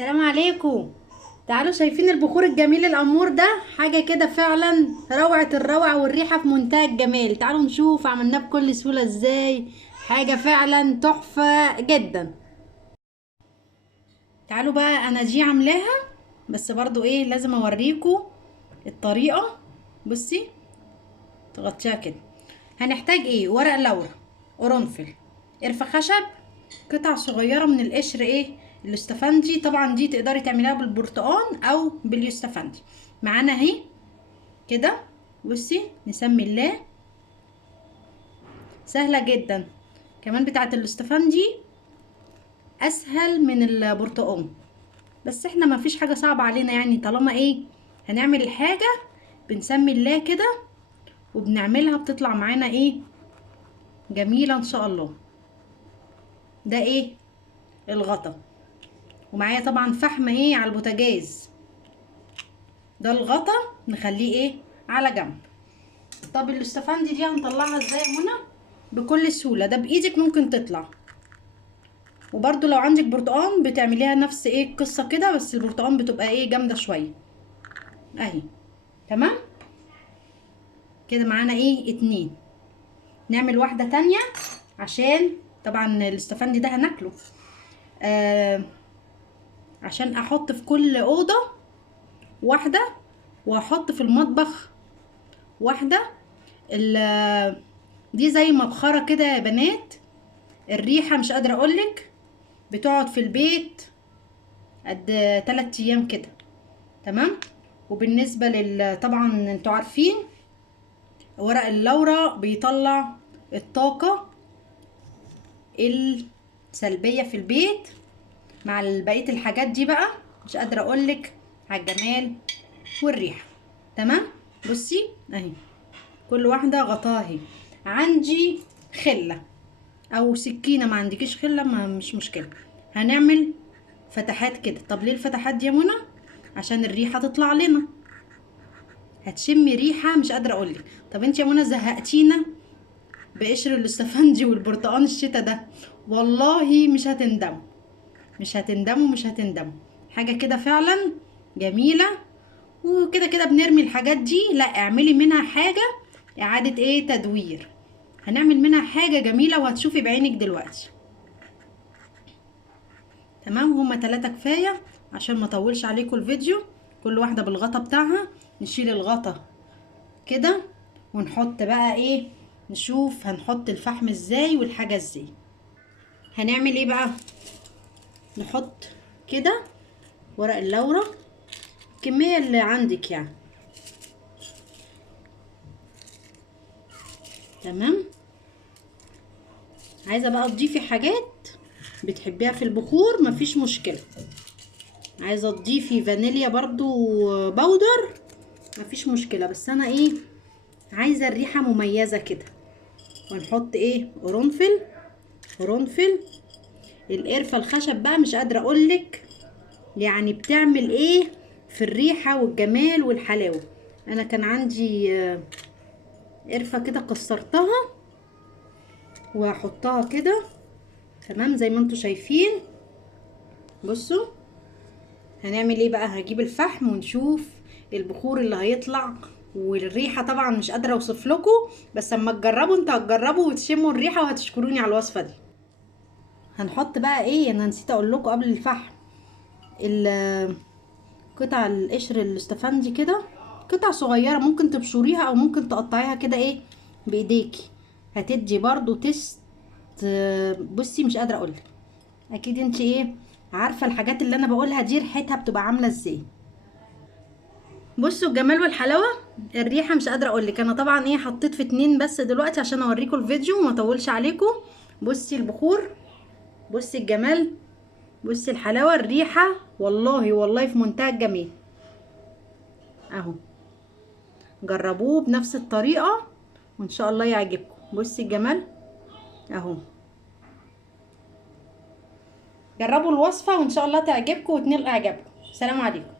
السلام عليكم. تعالوا، شايفين البخور الجميل الامور ده؟ حاجه كده فعلا روعه الروعه، والريحه في منتهى الجمال. تعالوا نشوف عملناه بكل سهوله ازاي. حاجه فعلا تحفه جدا. تعالوا بقى، انا دي عاملاها، بس برضو ايه لازم اوريكم الطريقه. بصي، تغطيها كده. هنحتاج ايه؟ ورق لورا، قرنفل، قرفة خشب، قطع صغيرة من القشر ايه الاستفندي. طبعا دي تقدري تعمليها بالبرتقال او باليوستفندي. معانا اهي كده. بصي، نسمي الله. سهلة جدا كمان. بتاعة الاستفندي اسهل من البرتقال، بس احنا ما فيش حاجة صعبة علينا يعني. طالما ايه هنعمل الحاجة بنسمي الله كده وبنعملها، بتطلع معانا ايه جميلة ان شاء الله. ده ايه الغطا، ومعايا طبعا فحم ايه على البوتاجاز. ده الغطا نخليه ايه على جنب. طب الاستفندي دي هنطلعها ازاي يا منى؟ بكل سهوله، ده بايدك ممكن تطلع. وبرده لو عندك برتقان بتعمليها نفس ايه القصه كده، بس البرتقان بتبقى ايه جامده شويه. اهي تمام كده. معانا ايه اتنين. نعمل واحده تانية عشان طبعا الاستفندي ده هناكله. عشان احط في كل اوضه واحده، واحط في المطبخ واحده. دي زي مبخرة كده يا بنات. الريحة مش قادرة اقولك، بتقعد في البيت قد 3 ايام كده. تمام. وبالنسبة طبعا انتوا عارفين ورق اللورا بيطلع الطاقة السلبية في البيت، مع بقية الحاجات دي بقى مش قادرة اقولك على الجمال والريحة. تمام. بصي اهي كل واحدة غطاها. عندي خلة او سكينه، ما عندكيش خله ما مش مشكله. هنعمل فتحات كده. طب ليه الفتحات دي يا منى؟ عشان الريحه تطلع لنا. هتشمي ريحه مش قادره اقولك. طب انت يا منى زهقتينا بقشر الاستفندي والبرتقال الشتا ده، والله مش هتندموا، مش هتندموا، مش هتندموا. حاجه كده فعلا جميله. وكده كده بنرمي الحاجات دي، لا اعملي منها حاجه اعاده ايه تدوير. هنعمل منها حاجه جميله وهتشوفي بعينك دلوقتي. تمام. هما 3 كفايه عشان ما اطولش عليكم الفيديو. كل واحده بالغطا بتاعها. نشيل الغطا كده ونحط بقى ايه، نشوف هنحط الفحم ازاي والحاجه ازاي. هنعمل ايه بقى؟ نحط كده ورق اللورا الكميه اللي عندك يعني. تمام. عايزه بقى تضيفي حاجات بتحبيها في البخور مفيش مشكله. عايزه تضيفي فانيليا برضو باودر مفيش مشكله، بس انا ايه عايزه الريحه مميزه كده. ونحط ايه قرنفل. قرنفل القرفه الخشب بقى مش قادره اقولك يعني بتعمل ايه في الريحه والجمال والحلاوه. انا كان عندي قرفه كده كسرتها وهحطها كده. تمام زي ما انتوا شايفين. بصوا هنعمل ايه بقى. هجيب الفحم ونشوف البخور اللي هيطلع والريحه. طبعا مش قادره اوصف لكم، بس اما تجربوا انتوا هتجربوا وتشموا الريحه وهتشكروني على الوصفه دي. هنحط بقى ايه، انا نسيت اقول لكم قبل الفحم، قطع القشر الاستفندي كده، قطع صغيره ممكن تبشريها او ممكن تقطعيها كده ايه بايديكي. هتدي برضو تست. بصي مش قادره اقولك، اكيد انت ايه عارفه الحاجات اللي انا بقولها دي ريحتها بتبقى عامله ازاي. بصوا الجمال والحلاوه. الريحه مش قادره اقولك. انا طبعا ايه حطيت في 2 بس دلوقتي عشان اوريكم الفيديو وما اطولش عليكم. بصي البخور، بصي الجمال، بصي الحلاوه، الريحه والله والله في منتهى الجمال. اهو جربوه بنفس الطريقه وان شاء الله يعجبكم. بصي الجمال اهو. جربوا الوصفه وان شاء الله تعجبكم وتنال اعجابكم. سلام عليكم.